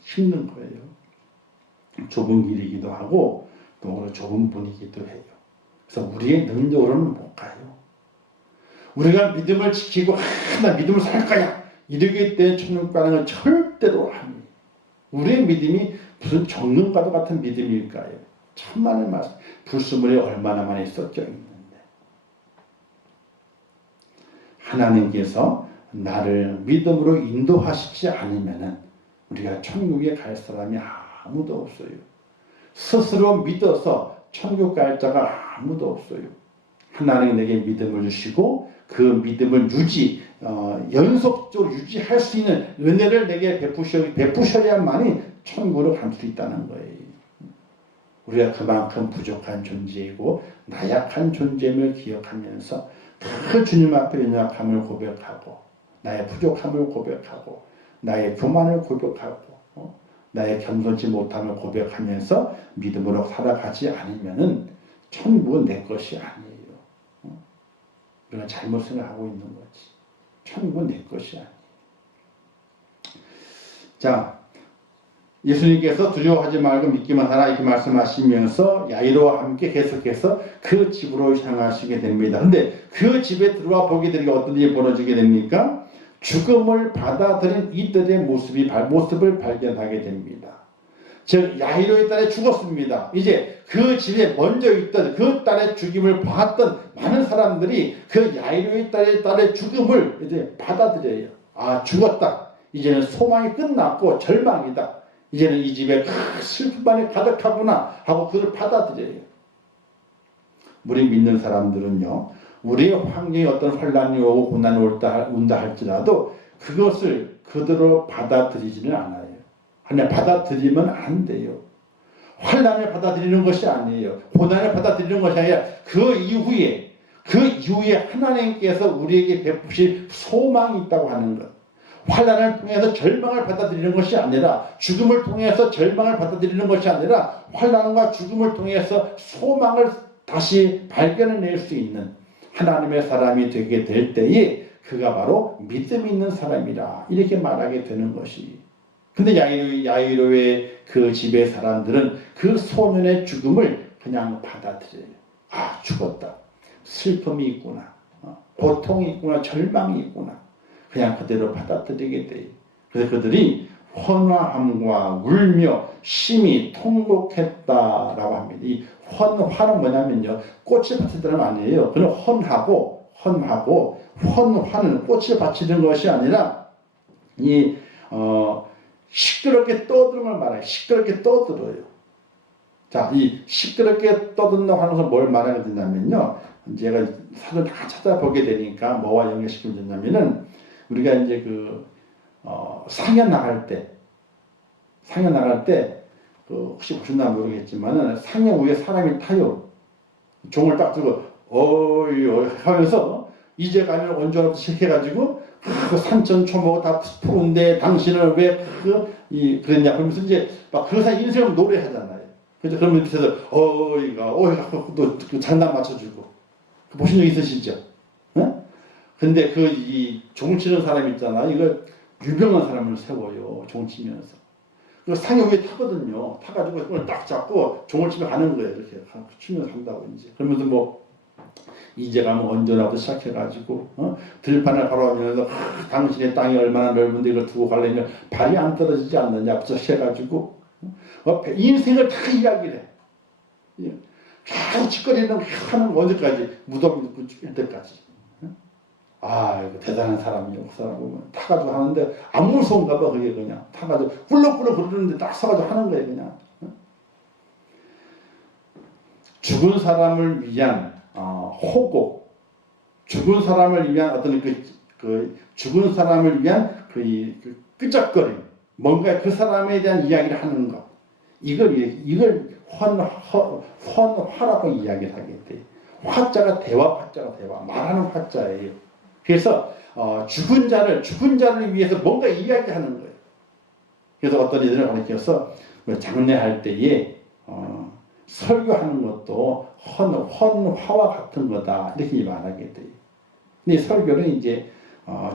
힘든 거예요. 좁은 길이기도 하고 또 좁은 분이기도 해요. 그래서 우리의 능력으로는 못 가요. 우리가 믿음을 지키고 나 믿음을 살 거야 이러기 때문에 천국 가는 건 절대로 아니에요. 우리의 믿음이 무슨 정금과도 같은 믿음일까요? 천만의 말씀. 불순물이 얼마나 많이 섞여 있는데. 하나님께서 나를 믿음으로 인도하시지 않으면은 우리가 천국에 갈 사람이 아무도 없어요. 스스로 믿어서 천국 갈 자가 아무도 없어요. 하나님이 내게 믿음을 주시고 그 믿음을 연속적으로 유지할 수 있는 은혜를 내게 베푸셔야만이 천국으로 갈 수 있다는 거예요. 우리가 그만큼 부족한 존재이고 나약한 존재임을 기억하면서 그 주님 앞에 연약함을 고백하고 나의 부족함을 고백하고 나의 교만을 고백하고 나의 겸손치 못함을 고백하면서 믿음으로 살아가지 않으면은 천국은 내 것이 아니에요. 우리가 잘못 생각하고 있는 거지. 천국은 내 것이 아니에요. 자, 예수님께서 두려워하지 말고 믿기만 하라 이렇게 말씀하시면서 야이로와 함께 계속해서 그 집으로 향하시게 됩니다. 그런데 그 집에 들어와 보게 되니까 어떤 일이 벌어지게 됩니까? 죽음을 받아들인 이들의 모습을 발견하게 됩니다. 즉 야이로의 딸이 죽었습니다. 이제 그 집에 먼저 있던 그 딸의 죽임을 봤던 많은 사람들이 그 야이로의 딸의 죽음을 이제 받아들여요. 아, 죽었다. 이제는 소망이 끝났고 절망이다. 이제는 이 집에 슬픔만이 가득하구나 하고 그걸 받아들여요. 우리 믿는 사람들은요. 우리의 환경에 어떤 환란이 오고 고난이 온다 할지라도 그것을 그대로 받아들이지는 않아요. 하나 받아들이면 안 돼요. 환란을 받아들이는 것이 아니에요. 고난을 받아들이는 것이 아니라 그 이후에 하나님께서 우리에게 베푸실 소망이 있다고 하는 것. 환란을 통해서 절망을 받아들이는 것이 아니라 죽음을 통해서 절망을 받아들이는 것이 아니라 환란과 죽음을 통해서 소망을 다시 발견해낼 수 있는 하나님의 사람이 되게 될 때에 그가 바로 믿음 있는 사람이라 이렇게 말하게 되는 것이. 근데 야이로의 그 집의 사람들은 그 소년의 죽음을 그냥 받아들여요. 아, 죽었다. 슬픔이 있구나. 고통이 있구나. 절망이 있구나. 그냥 그대로 받아들이게 돼요. 그래서 그들이 헌화함과 울며 심히 통곡했다라고 합니다. 이 헌화는 뭐냐면요, 꽃을 바치는 아니에요. 그는 헌화는 꽃을 바치는 것이 아니라 이 시끄럽게 떠드는 걸 말해요. 시끄럽게 떠들어요. 자, 이 시끄럽게 떠든다고 하는 것은 뭘 말하게 되냐면요, 제가 사전 다 찾아보게 되니까 뭐와 연결시키면 되냐면은, 우리가 이제 상여 나갈 때, 혹시 보셨나 모르겠지만은, 상여 위에 사람이 타요. 종을 딱 들고, 어이, 어이 하면서, 이제 가면 언제부터 시작해가지고, 산천초목 다 푸른데, 당신은 왜 그랬냐. 그러면서 이제, 막 그 사람 인생을 노래하잖아요. 그죠? 그러면 밑에서, 어이가, 또 장단 맞춰주고. 보신 적 있으시죠? 어? 근데 이 종 치는 사람 있잖아. 이거 유명한 사람을 세워요. 종 치면서. 그 상여 위에 타거든요. 타가지고 손을 딱 잡고 종을 치며 가는 거예요. 이렇게 치면서 간다고 이제. 그러면서 뭐 이제 가면 언제라도 시작해가지고 들판을 걸어오면서 당신의 땅이 얼마나 넓은데 이걸 두고 가려면 발이 안 떨어지지 않느냐 부서해가지고 인생을 다 이야기를 해. 계속 짓거리는 하는 언제까지 무덤이 눕고 죽을 때까지. 아, 이거 대단한 사람이요. 그 사람 보면 타가지고 하는데 안 무서운가 봐. 그게 그냥 타가지고 꿀럭꿀럭 그러는데 딱 서가지고 하는 거예요. 그냥 죽은 사람을 위한 호곡, 죽은 사람을 위한 어떤 죽은 사람을 위한 끄적거림, 뭔가 그 사람에 대한 이야기를 하는 것, 이걸 헌화라고 이야기를 하게 돼. 화자가 대화, 말하는 화자예요. 그래서 죽은 자를 위해서 뭔가 이야기하는 거예요. 그래서 어떤 이들을 가르쳐서 장례할 때에 설교하는 것도 헌화와 같은 거다 이렇게 말하게 돼요. 근데 설교는 이제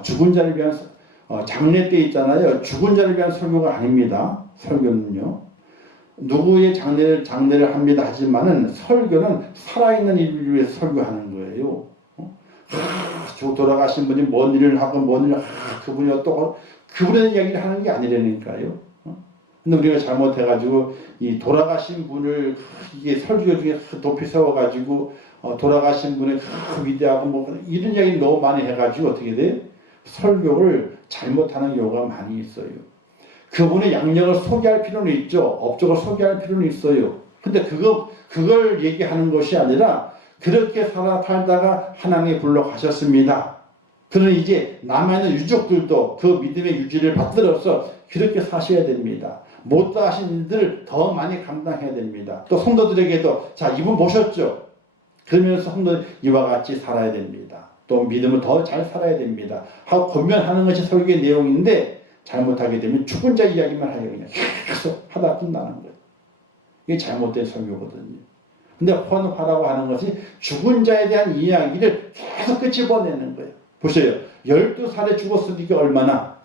죽은 자를 위한 장례 때 있잖아요. 죽은 자를 위한 설교가 아닙니다. 설교는요. 누구의 장례를 합니다 하지만은 설교는 살아있는 이를 위해서 설교하는 거예요. 돌아가신 분이 뭔 일을 하고 그분이 어떠고 그분의 이야기를 하는 게 아니라니까요. 근데 우리가 잘못해가지고 이 돌아가신 분을 이게 설교 중에 높이 세워가지고 돌아가신 분의 위대하고 뭐 이런 이야기를 너무 많이 해가지고 어떻게 돼? 설교를 잘못하는 경우가 많이 있어요. 그분의 양력을 소개할 필요는 있죠. 업적을 소개할 필요는 있어요. 근데 그걸 얘기하는 것이 아니라 그렇게 살다가 하나님이 불러가셨습니다. 그러니 이제 남아있는 유족들도 그 믿음의 유지를 받들어서 그렇게 사셔야 됩니다. 못다 하신 일들을 더 많이 감당해야 됩니다. 또 성도들에게도 자, 이분 모셨죠. 그러면서 성도들 이와 같이 살아야 됩니다. 또 믿음을 더 잘 살아야 됩니다. 하고 권면하는 것이 설교의 내용인데 잘못하게 되면 죽은 자 이야기만 하려 그냥 계속 하다 끝나는 거예요. 이게 잘못된 설교거든요. 근데 헌화라고 하는 것이 죽은 자에 대한 이야기를 계속 끄집어내는 거예요. 보세요. 12살에 죽었으니까 얼마나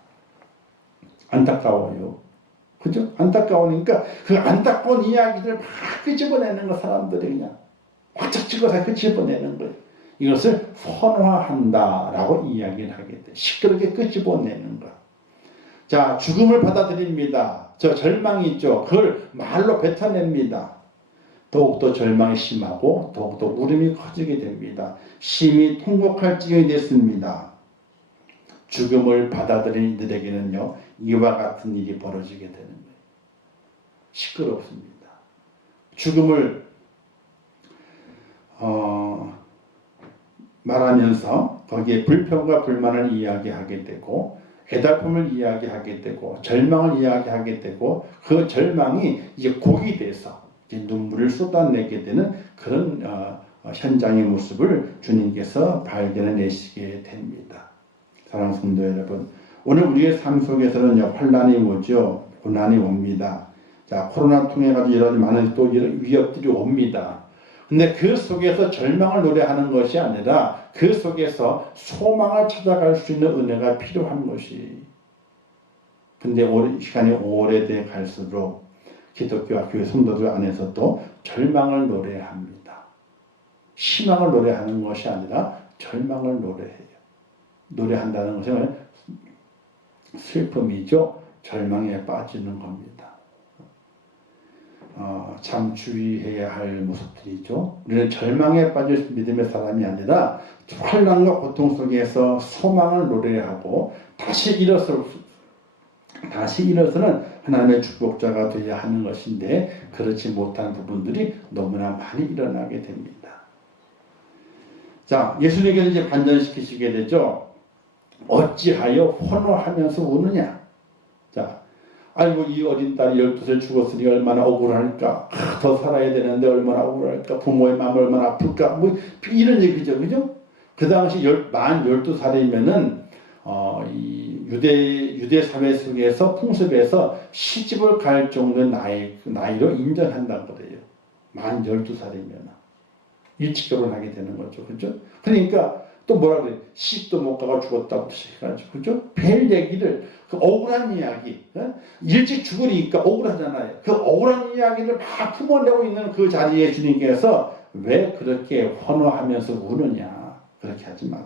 안타까워요. 그죠? 안타까우니까 그 안타까운 이야기를 막 끄집어내는 거 사람들이 그냥 확착 찍어서 끄집어내는 거예요. 이것을 헌화한다라고 이야기를 하게 돼. 시끄럽게 끄집어내는 거. 자, 죽음을 받아들입니다. 저 절망이 있죠. 그걸 말로 뱉어냅니다. 더욱더 절망이 심하고 더욱더 울음이 커지게 됩니다. 심히 통곡할 지경이 됐습니다. 죽음을 받아들인 이들에게는요, 이와 같은 일이 벌어지게 되는 거예요. 시끄럽습니다. 죽음을 말하면서 거기에 불평과 불만을 이야기하게 되고 애달픔을 이야기하게 되고 절망을 이야기하게 되고 그 절망이 이제 곡이 돼서 이제 눈물을 쏟아내게 되는 그런 현장의 모습을 주님께서 발견해내시게 됩니다. 사랑하는 성도 여러분, 오늘 우리의 삶 속에서는 환난이 오죠. 고난이 옵니다. 자, 코로나 통해 가지고 이런 많은 또 이런 위협들이 옵니다. 근데 그 속에서 절망을 노래하는 것이 아니라 그 속에서 소망을 찾아갈 수 있는 은혜가 필요한 것이. 근데 시간이 오래돼 갈수록 기독교와 교회 성도들 안에서도 절망을 노래합니다. 희망을 노래하는 것이 아니라 절망을 노래해요. 노래한다는 것은 슬픔이죠. 절망에 빠지는 겁니다. 참 주의해야 할 모습들이죠. 우리는 절망에 빠질 믿음의 사람이 아니라 환난과 고통 속에서 소망을 노래하고 다시 일어서는 하나님의 축복자가 되어야 하는 것인데 그렇지 못한 부분들이 너무나 많이 일어나게 됩니다. 자, 예수님께서 이제 반전시키시게 되죠. 어찌하여 환호하면서 우느냐. 자, 아이고 이 어린 딸이 12살 죽었으니 얼마나 억울할까. 더 살아야 되는데 얼마나 억울할까. 부모의 마음 얼마나 아플까. 뭐 이런 얘기죠. 그죠? 그 당시 만 12살이면은 이 유대 사회 속에서 풍습에서 시집을 갈 정도의 나이로 인정한다는 거예요. 만 12살이면 일찍 결혼하게 되는 거죠. 그죠? 그러니까 또 뭐라 그래? 시집도 못 가고 죽었다고 해가지고 그죠? 별 얘기를 그 억울한 이야기 일찍 죽으니까 억울하잖아요. 그 억울한 이야기를 막 품어내고 있는 그 자리에 주님께서 왜 그렇게 환호하면서 우느냐. 그렇게 하지 마라.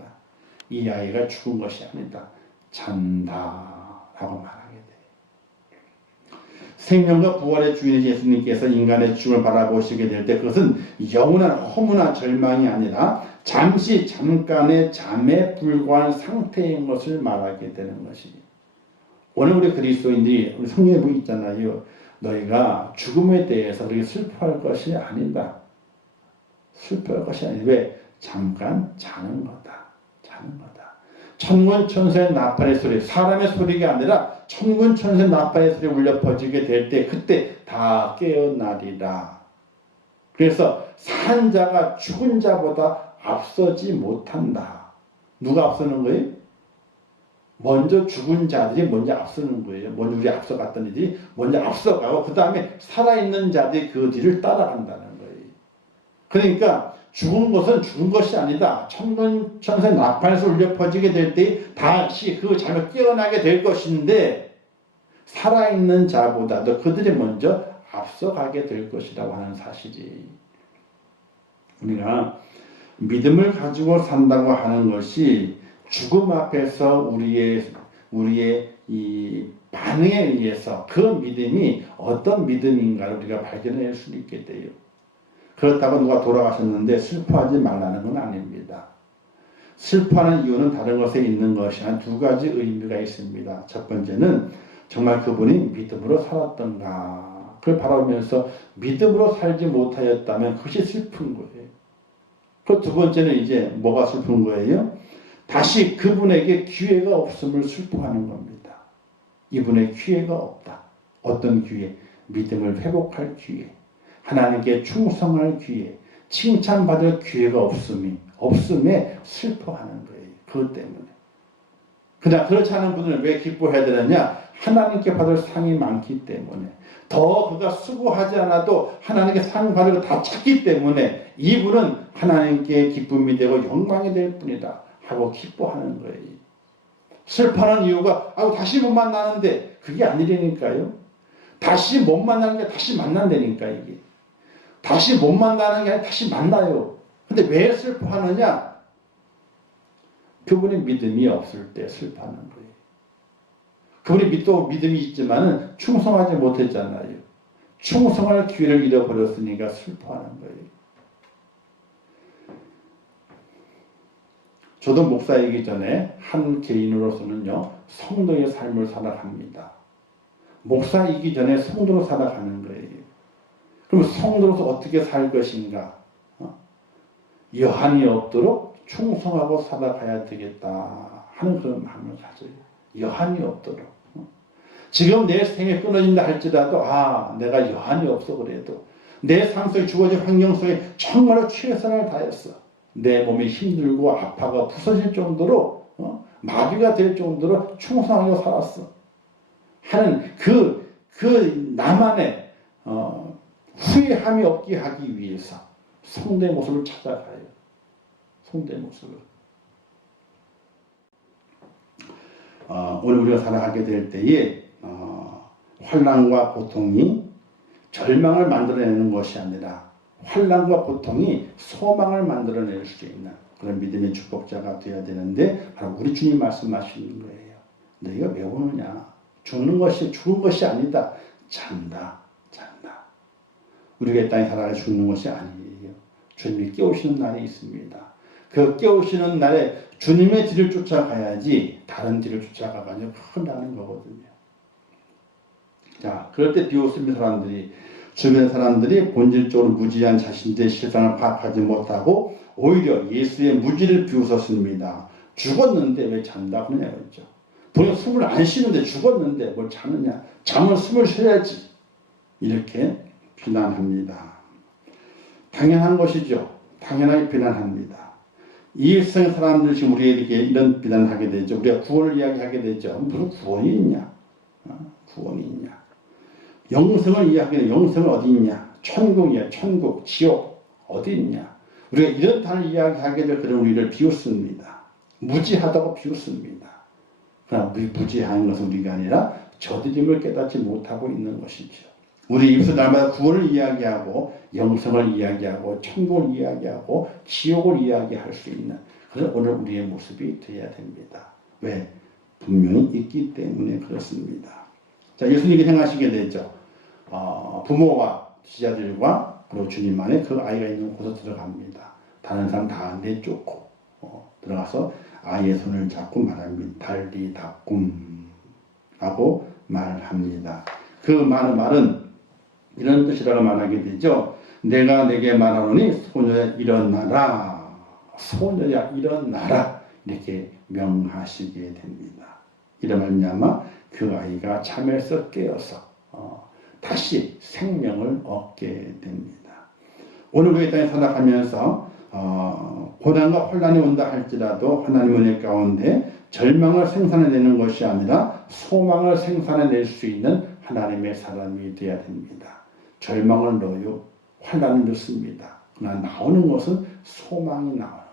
이 아이가 죽은 것이 아니다. 잔다 라고 말하게 돼요. 생명과 부활의 주인 예수님께서 인간의 죽음을 바라보시게 될 때 그것은 영원한 허무나 절망이 아니라 잠깐의 잠에 불과한 상태인 것을 말하게 되는 것이. 오늘 우리 그리스도인들이 우리 성경에 보고 있잖아요. 너희가 죽음에 대해서 그렇게 슬퍼할 것이 아니다. 슬퍼할 것이 아니다. 왜? 잠깐 자는 거다. 자는 거다. 천군천사의 나팔의 소리, 사람의 소리가 아니라 천군천사의 나팔의 소리 울려 퍼지게 될 때 그때 다 깨어나리라. 그래서 산 자가 죽은 자보다 앞서지 못한다. 누가 앞서는 거예요? 먼저 죽은 자들이 먼저 앞서는 거예요. 먼저 우리 앞서갔던 이들이 먼저 앞서가고 그 다음에 살아있는 자들이 그 뒤를 따라간다는 거예요. 그러니까 죽은 것은 죽은 것이 아니다. 천군천사의 나팔에서 울려 퍼지게 될 때 다시 그 잠에 깨어나게 될 것인데 살아있는 자보다도 그들이 먼저 앞서가게 될 것이라고 하는 사실이. 우리가 믿음을 가지고 산다고 하는 것이 죽음 앞에서 우리의 이 반응에 의해서 그 믿음이 어떤 믿음인가를 우리가 발견할 수 있게 돼요. 그렇다고 누가 돌아가셨는데 슬퍼하지 말라는 건 아닙니다. 슬퍼하는 이유는 다른 것에 있는 것이 한 두 가지 의미가 있습니다. 첫 번째는 정말 그분이 믿음으로 살았던가 그걸 바라보면서 믿음으로 살지 못하였다면 그것이 슬픈 거예요. 그 두 번째는 이제 뭐가 슬픈 거예요? 다시 그분에게 기회가 없음을 슬퍼하는 겁니다. 이분의 기회가 없다. 어떤 기회? 믿음을 회복할 기회. 하나님께 충성할 기회, 칭찬받을 기회가 없음에 슬퍼하는 거예요. 그것 때문에. 그냥 그렇지 않은 분들은 왜 기뻐해야 되느냐? 하나님께 받을 상이 많기 때문에. 더 그가 수고하지 않아도 하나님께 상 받을 거 다 찾기 때문에 이분은 하나님께 기쁨이 되고 영광이 될 뿐이다 하고 기뻐하는 거예요. 슬퍼하는 이유가 다시 못 만나는데 그게 아니라니까요. 다시 못 만나는 게 다시 만난다니까 이게. 다시 못 만나는 게 아니라 다시 만나요. 근데 왜 슬퍼하느냐? 그분의 믿음이 없을 때 슬퍼하는 거예요. 그분이 또 믿음이 있지만은 충성하지 못했잖아요. 충성할 기회를 잃어버렸으니까 슬퍼하는 거예요. 저도 목사이기 전에 한 개인으로서는요, 성도의 삶을 살아갑니다. 목사이기 전에 성도로 살아가는 거예요. 그럼 성도로서 어떻게 살 것인가? 여한이 없도록 충성하고 살아가야 되겠다 하는 그런 마음을 가져요. 여한이 없도록. 지금 내 생이 끊어진다 할지라도 내가 여한이 없어 그래도 내 삶 속에 주어진 환경 속에 정말로 최선을 다했어. 내 몸이 힘들고 아파가 부서질 정도로 마비가 될 정도로 충성하고 살았어 하는 그 나만의 후회함이 없게 하기 위해서 성도의 모습을 찾아가요. 성도의 모습을. 오늘 우리가 살아가게 될 때에 환난과 고통이 절망을 만들어내는 것이 아니라 환난과 고통이 소망을 만들어낼 수 있는 그런 믿음의 축복자가 되어야 되는데 바로 우리 주님 말씀하시는 거예요. 너희가 왜 오느냐? 죽는 것이 아니다. 잔다. 우리가 이 땅에 살아가 죽는 것이 아니에요. 주님이 깨우시는 날이 있습니다. 그 깨우시는 날에 주님의 뒤를 쫓아가야지 다른 뒤를 쫓아가가지고 큰일 나는 거거든요. 자, 그럴 때 비웃음의 사람들이, 주변 사람들이 본질적으로 무지한 자신들의 실상을 파악하지 못하고 오히려 예수의 무지를 비웃었습니다. 죽었는데 왜 잔다 그러냐고 했죠. 본인 숨을 안 쉬는데 죽었는데 뭘 자느냐. 잠은 숨을 쉬어야지. 이렇게 비난합니다. 당연한 것이죠. 당연하게 비난합니다. 이 일생 사람들 지금 우리에게 이런 비난을 하게 되죠. 우리가 구원을 이야기하게 되죠. 무슨 구원이 있냐? 구원이 있냐? 영생을 이야기하게 되죠. 영생은 어디 있냐? 천국이야. 천국, 지옥 어디 있냐? 우리가 이런 단을 이야기하게 되면 그런 우리를 비웃습니다. 무지하다고 비웃습니다. 그러나 우리 무지한 것은 우리가 아니라 저들임을 깨닫지 못하고 있는 것이죠. 우리 입술 날마다 구원을 이야기하고 영생을 이야기하고 천국을 이야기하고 지옥을 이야기할 수 있는 그런 오늘 우리의 모습이 되어야 됩니다. 왜? 분명히 있기 때문에 그렇습니다. 자, 예수님이 행하시게 되죠. 부모와 지자들과 그리고 주님만의 그 아이가 있는 곳에 들어갑니다. 다른 사람 다 내쫓고 들어가서 아이의 손을 잡고 말합니다. 달리 닦음 라고 말합니다. 그 많은 말은 이런 뜻이라고 말하게 되죠. 내가 내게 말하노니 소녀야 일어나라. 소녀야 일어나라. 이렇게 명하시게 됩니다. 이런 말미암아 그 아이가 잠에서 깨어서 다시 생명을 얻게 됩니다. 오늘 우리 땅에 살아가면서 고난과 혼란이 온다 할지라도 하나님의 은혜 가운데 절망을 생산해내는 것이 아니라 소망을 생산해낼 수 있는 하나님의 사람이 되어야 됩니다. 절망을 넣어요. 환란을 넣습니다. 그러나 나오는 것은 소망이 나오는 거예요.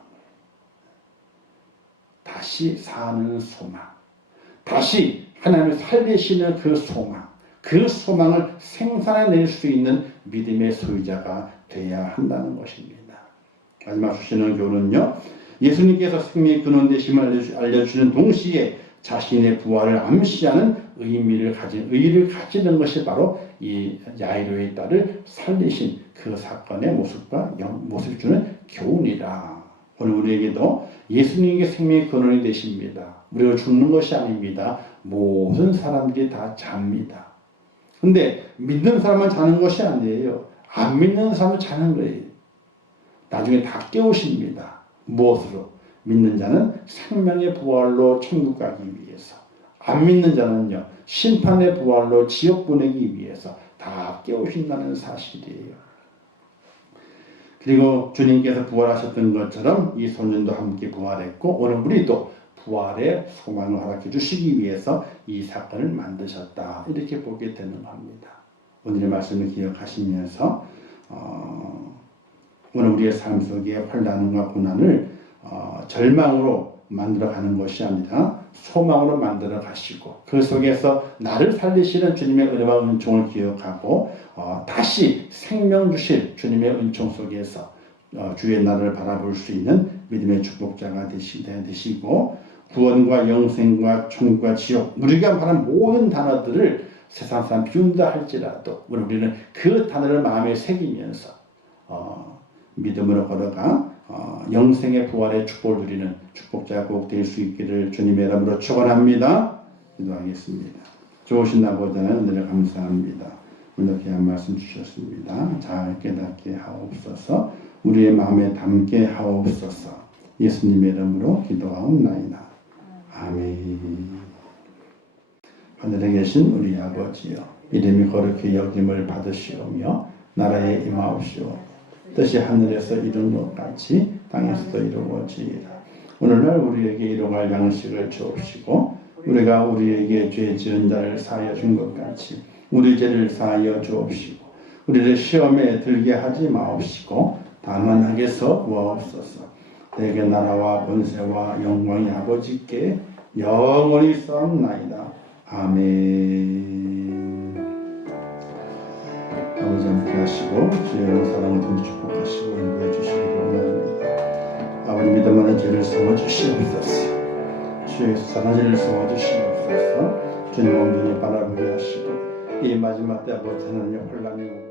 다시 사는 소망. 다시 하나님을 살리시는 그 소망. 그 소망을 생산해낼 수 있는 믿음의 소유자가 되어야 한다는 것입니다. 마지막 주시는 교훈은요. 예수님께서 생명의 근원 되심을 알려주는 동시에 자신의 부활을 암시하는 의의를 가지는 것이 바로 이 야이로의 딸을 살리신 그 사건의 모습을 주는 교훈이다. 오늘 우리에게도 예수님께 생명의 근원이 되십니다. 우리가 죽는 것이 아닙니다. 모든 사람들이 다 잡니다. 근데 믿는 사람만 자는 것이 아니에요. 안 믿는 사람은 자는 거예요. 나중에 다 깨우십니다. 무엇으로? 믿는 자는 생명의 부활로 천국 가기 위해서, 안 믿는 자는요 심판의 부활로 지옥 보내기 위해서 다 깨우신다는 사실이에요. 그리고 주님께서 부활하셨던 것처럼 이 소년도 함께 부활했고 오늘 우리도 부활의 소망을 허락해 주시기 위해서 이 사건을 만드셨다. 이렇게 보게 되는 겁니다. 오늘의 말씀을 기억하시면서 오늘 우리의 삶 속에 환난과 고난을 절망으로 만들어가는 것이 아니라 소망으로 만들어 가시고 그 속에서 나를 살리시는 주님의 은혜와 은총을 기억하고 다시 생명 주실 주님의 은총 속에서 주의 나라를 바라볼 수 있는 믿음의 축복자가 되시고 구원과 영생과 천국과 지옥 우리가 말한 모든 단어들을 세상 사람 비운다 할지라도 우리는 그 단어를 마음에 새기면서 믿음으로 걸어가 영생의 부활의 축복을 누리는 축복자가 꼭 될 수 있기를 주님의 이름으로 축원합니다. 기도하겠습니다. 좋으신 아버지 하나님 은혜를 감사합니다. 오늘 귀한 말씀 주셨습니다. 잘 깨닫게 하옵소서. 우리의 마음에 담게 하옵소서. 예수님의 이름으로 기도하옵나이다. 아멘. 하늘에 계신 우리 아버지여 이름이 거룩히 여김을 받으시오며 나라에 임하옵시오. 뜻이 하늘에서 이룬 것 같이 땅에서도 이루어지이다. 오늘날 우리에게 일용할 양식을 주옵시고 우리가 우리에게 죄 지은 자를 사하여 준 것 같이 우리 죄를 사하여 주옵시고 우리를 시험에 들게 하지 마옵시고 다만 악에서 구하옵소서. 대개 나라와 권세와 영광이 아버지께 영원히 싸움나이다. 아멘. 아버지 함께 하시고 주의 사랑을 통해 축복하시고 인도해 주시기 원합니다. 아버지 믿음 안에 죄를 세워주시옵소서. 주의 사랑을 세워주시옵소서. 주님 온전히 바라보게 하시고 이 마지막 때 아버지 하나님의 혼란이